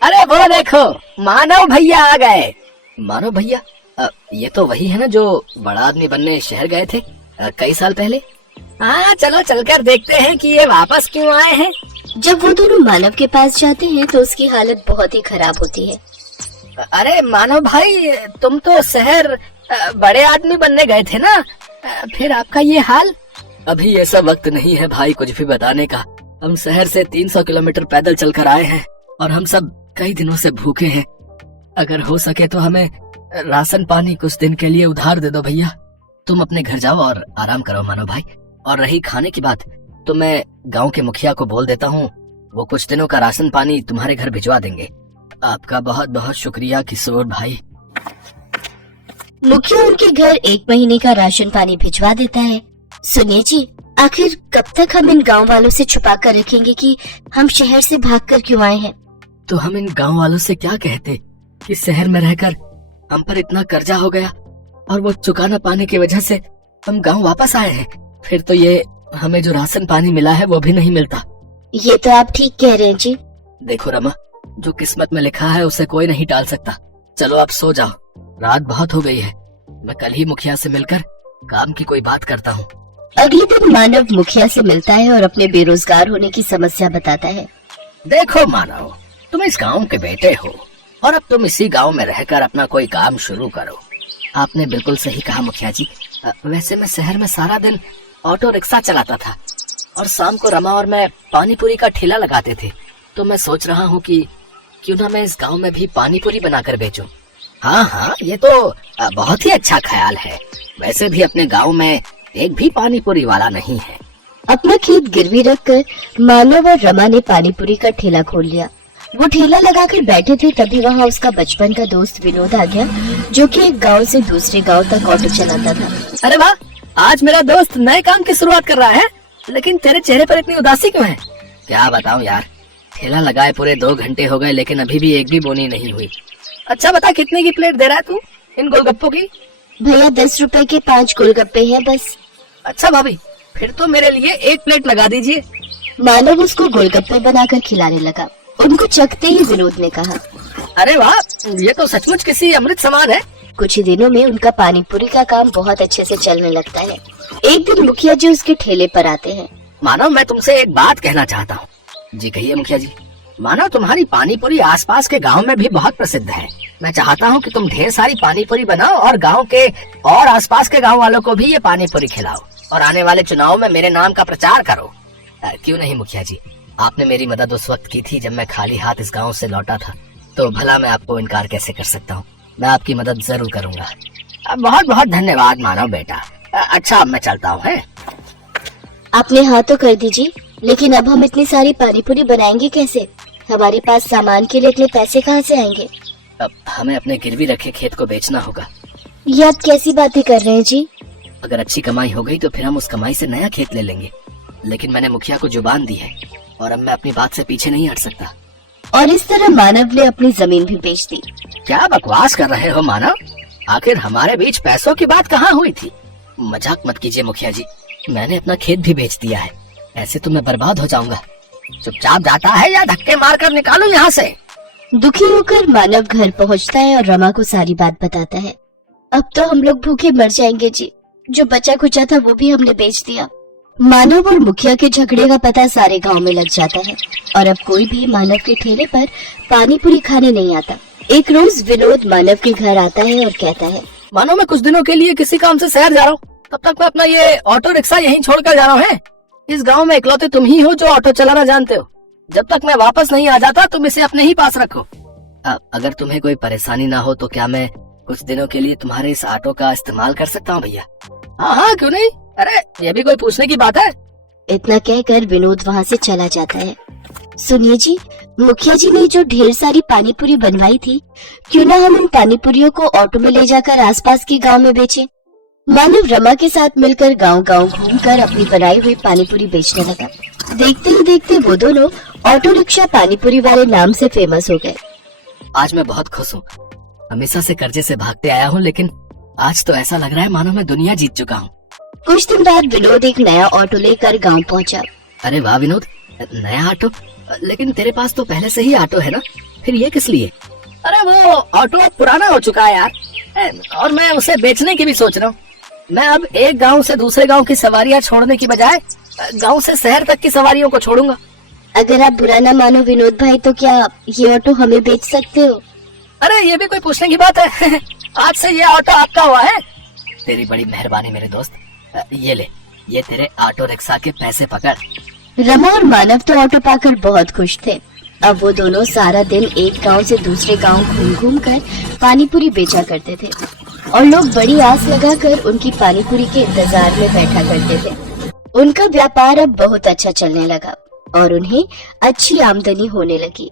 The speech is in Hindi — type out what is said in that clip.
अरे वो देखो, मानव भैया आ गए। मानव भैया? ये तो वही है ना जो बड़ा आदमी बनने शहर गए थे कई साल पहले। हाँ, चलो चलकर देखते हैं कि ये वापस क्यों आए हैं। जब वो दोनों मानव के पास जाते हैं तो उसकी हालत बहुत ही खराब होती है। अरे मानव भाई, तुम तो शहर बड़े आदमी बनने गए थे ना, फिर आपका ये हाल? अभी ऐसा वक्त नहीं है भाई कुछ भी बताने का। हम शहर से 300 किलोमीटर पैदल चलकर आए हैं और हम सब कई दिनों से भूखे हैं। अगर हो सके तो हमें राशन पानी कुछ दिन के लिए उधार दे दो भैया। तुम अपने घर जाओ और आराम करो मानव भाई। और रही खाने की बात, तो मैं गांव के मुखिया को बोल देता हूँ, वो कुछ दिनों का राशन पानी तुम्हारे घर भिजवा देंगे। आपका बहुत बहुत शुक्रिया किशोर भाई। मुखिया उनके घर 1 महीने का राशन पानी भिजवा देता है। सुनिए जी, आखिर कब तक हम इन गांव वालों से छुपा कर रखेंगे कि हम शहर से भागकर क्यों आए हैं? तो हम इन गांव वालों से क्या कहते कि शहर में रहकर हम पर इतना कर्जा हो गया और वो चुका न पाने की वजह से हम गांव वापस आए हैं। फिर तो ये हमें जो राशन पानी मिला है वो भी नहीं मिलता। ये तो आप ठीक कह रहे हैं जी। देखो रमा, जो किस्मत में लिखा है उसे कोई नहीं टाल सकता। चलो आप सो जाओ, रात बहुत हो गई है। मैं कल ही मुखिया से मिलकर काम की कोई बात करता हूँ। अगले दिन मानव मुखिया से मिलता है और अपने बेरोजगार होने की समस्या बताता है। देखो मानव, तुम इस गांव के बेटे हो और अब तुम इसी गांव में रहकर अपना कोई काम शुरू करो। आपने बिल्कुल सही कहा मुखिया जी। वैसे मैं शहर में सारा दिन ऑटो रिक्शा चलाता था और शाम को रमा और मैं पानी पूरी का ठेला लगाते थे। तो मैं सोच रहा हूँ कि क्यों ना मैं इस गांव में भी पानी पूरी बनाकर बेचूं। हाँ हाँ, ये तो बहुत ही अच्छा ख्याल है। वैसे भी अपने गांव में एक भी पानी पूरी वाला नहीं है। अपना खेत गिरवी रखकर मानव और रमा ने पानी पूरी का ठेला खोल लिया। वो ठेला लगाकर बैठे थे, तभी वहाँ उसका बचपन का दोस्त विनोद आ गया, जो कि एक गांव से दूसरे गांव तक ऑटो चलाता था। अरे वाह, आज मेरा दोस्त नए काम की शुरुआत कर रहा है, लेकिन तेरे चेहरे पर इतनी उदासी क्यों है? क्या बताऊं यार, ठेला लगाए पूरे 2 घंटे हो गए लेकिन अभी भी एक भी बोनी नहीं हुई। अच्छा बता, कितने की प्लेट दे रहा है तू इन गोलगप्पों की? भैया 10 रुपए के 5 गोलगप्पे हैं बस। अच्छा भाभी, फिर तो मेरे लिए 1 प्लेट लगा दीजिए। मानव उसको गोलगप्पे बनाकर खिलाने लगा। उनको चखते ही विनोद ने कहा, अरे वाह, ये तो सचमुच किसी अमृत समान है। कुछ ही दिनों में उनका पानी पूरी का काम बहुत अच्छे से चलने लगता है। एक दिन मुखिया जी उसके ठेले पर आते हैं। मानव, मैं तुमसे एक बात कहना चाहता हूँ। जी कहिए मुखिया जी। मानव, तुम्हारी पानी पूरी आसपास के गांव में भी बहुत प्रसिद्ध है। मैं चाहता हूँ कि तुम ढेर सारी पानी पूरी बनाओ और गांव के और आसपास के गांव वालों को भी ये पानी पूरी खिलाओ और आने वाले चुनाव में मेरे नाम का प्रचार करो। क्यों नहीं मुखिया जी, आपने मेरी मदद उस वक्त की थी जब मैं खाली हाथ इस गांव से लौटा था, तो भला मैं आपको इनकार कैसे कर सकता हूँ। मैं आपकी मदद जरूर करूँगा। बहुत बहुत धन्यवाद मानव बेटा। अच्छा अब मैं चलता हूँ। है आपने हाँ तो कर दीजिए, लेकिन अब हम इतनी सारी पानी पूरी बनाएंगे कैसे? हमारे पास सामान के लिए इतने पैसे कहाँ से आएंगे? अब हमें अपने गिरवी रखे खेत को बेचना होगा। ये आप कैसी बातें कर रहे हैं जी? अगर अच्छी कमाई हो गई तो फिर हम उस कमाई से नया खेत ले लेंगे, लेकिन मैंने मुखिया को जुबान दी है और अब मैं अपनी बात से पीछे नहीं हट सकता। और इस तरह मानव ने अपनी जमीन भी बेच दी। क्या बकवास कर रहे हो मानव? आखिर हमारे बीच पैसों की बात कहाँ हुई थी? मजाक मत कीजिए मुखिया जी, मैंने अपना खेत भी बेच दिया है। ऐसे तो मैं बर्बाद हो जाऊंगा। चुपचाप जाता है या धक्के मारकर निकालूं यहाँ से? दुखी होकर मानव घर पहुँचता है और रमा को सारी बात बताता है। अब तो हम लोग भूखे मर जाएंगे जी, जो बचा खुचा था वो भी हमने बेच दिया। मानव और मुखिया के झगड़े का पता सारे गांव में लग जाता है और अब कोई भी मानव के ठेले पर पानी पूरी खाने नहीं आता। एक रोज विनोद मानव के घर आता है और कहता है, मानो मैं कुछ दिनों के लिए किसी काम से शहर जा रहा हूँ, तब तक मैं अपना ये ऑटो रिक्शा यहीं छोड़कर जा रहा हूँ। है इस गांव में इकलौते तुम ही हो जो ऑटो चलाना जानते हो। जब तक मैं वापस नहीं आ जाता तुम इसे अपने ही पास रखो। अगर तुम्हें कोई परेशानी ना हो तो क्या मैं कुछ दिनों के लिए तुम्हारे इस ऑटो का इस्तेमाल कर सकता हूँ भैया? हाँ हाँ, क्यों नहीं। अरे ये भी कोई पूछने की बात है? इतना कहकर विनोद वहाँ से चला जाता है। सुनिए जी, मुखिया जी ने जो ढेर सारी पानी पूरी बनवाई थी, क्यों ना हम उन पानी पूरियों को ऑटो में ले जाकर आसपास के गांव में बेचें। मानव रमा के साथ मिलकर गांव-गांव घूमकर अपनी बनाई हुई पानी पूरी बेचने लगा। देखते ही देखते वो दोनों ऑटो रिक्शा पानी पूरी वाले नाम से फेमस हो गए। आज मैं बहुत खुश हूँ। हमेशा से कर्जे से भागते आया हूँ, लेकिन आज तो ऐसा लग रहा है मानो मैं दुनिया जीत चुका हूँ। कुछ दिन बाद विनोद एक नया ऑटो लेकर गांव पहुंचा। अरे वाह विनोद, नया ऑटो? लेकिन तेरे पास तो पहले से ही ऑटो है ना, फिर ये किस लिए? अरे वो ऑटो पुराना हो चुका है यार, और मैं उसे बेचने की भी सोच रहा हूँ। मैं अब एक गांव से दूसरे गांव की सवारियां छोड़ने की बजाय गांव से शहर तक की सवारियों को छोड़ूंगा। अगर आप बुरा ना मानो विनोद भाई, तो क्या ये ऑटो हमें बेच सकते हो? अरे ये भी कोई पूछने की बात है? आज से ये ऑटो आपका हुआ है। तेरी बड़ी मेहरबानी मेरे दोस्त। ये ले, ये तेरे ऑटो रिक्शा के पैसे पकड़। रमा और मानव तो ऑटो पाकर बहुत खुश थे। अब वो दोनों सारा दिन एक गांव से दूसरे गांव घूम घूम कर पानी पूरी बेचा करते थे और लोग बड़ी आस लगाकर उनकी पानी पूरी के इंतजार में बैठा करते थे। उनका व्यापार अब बहुत अच्छा चलने लगा और उन्हें अच्छी आमदनी होने लगी।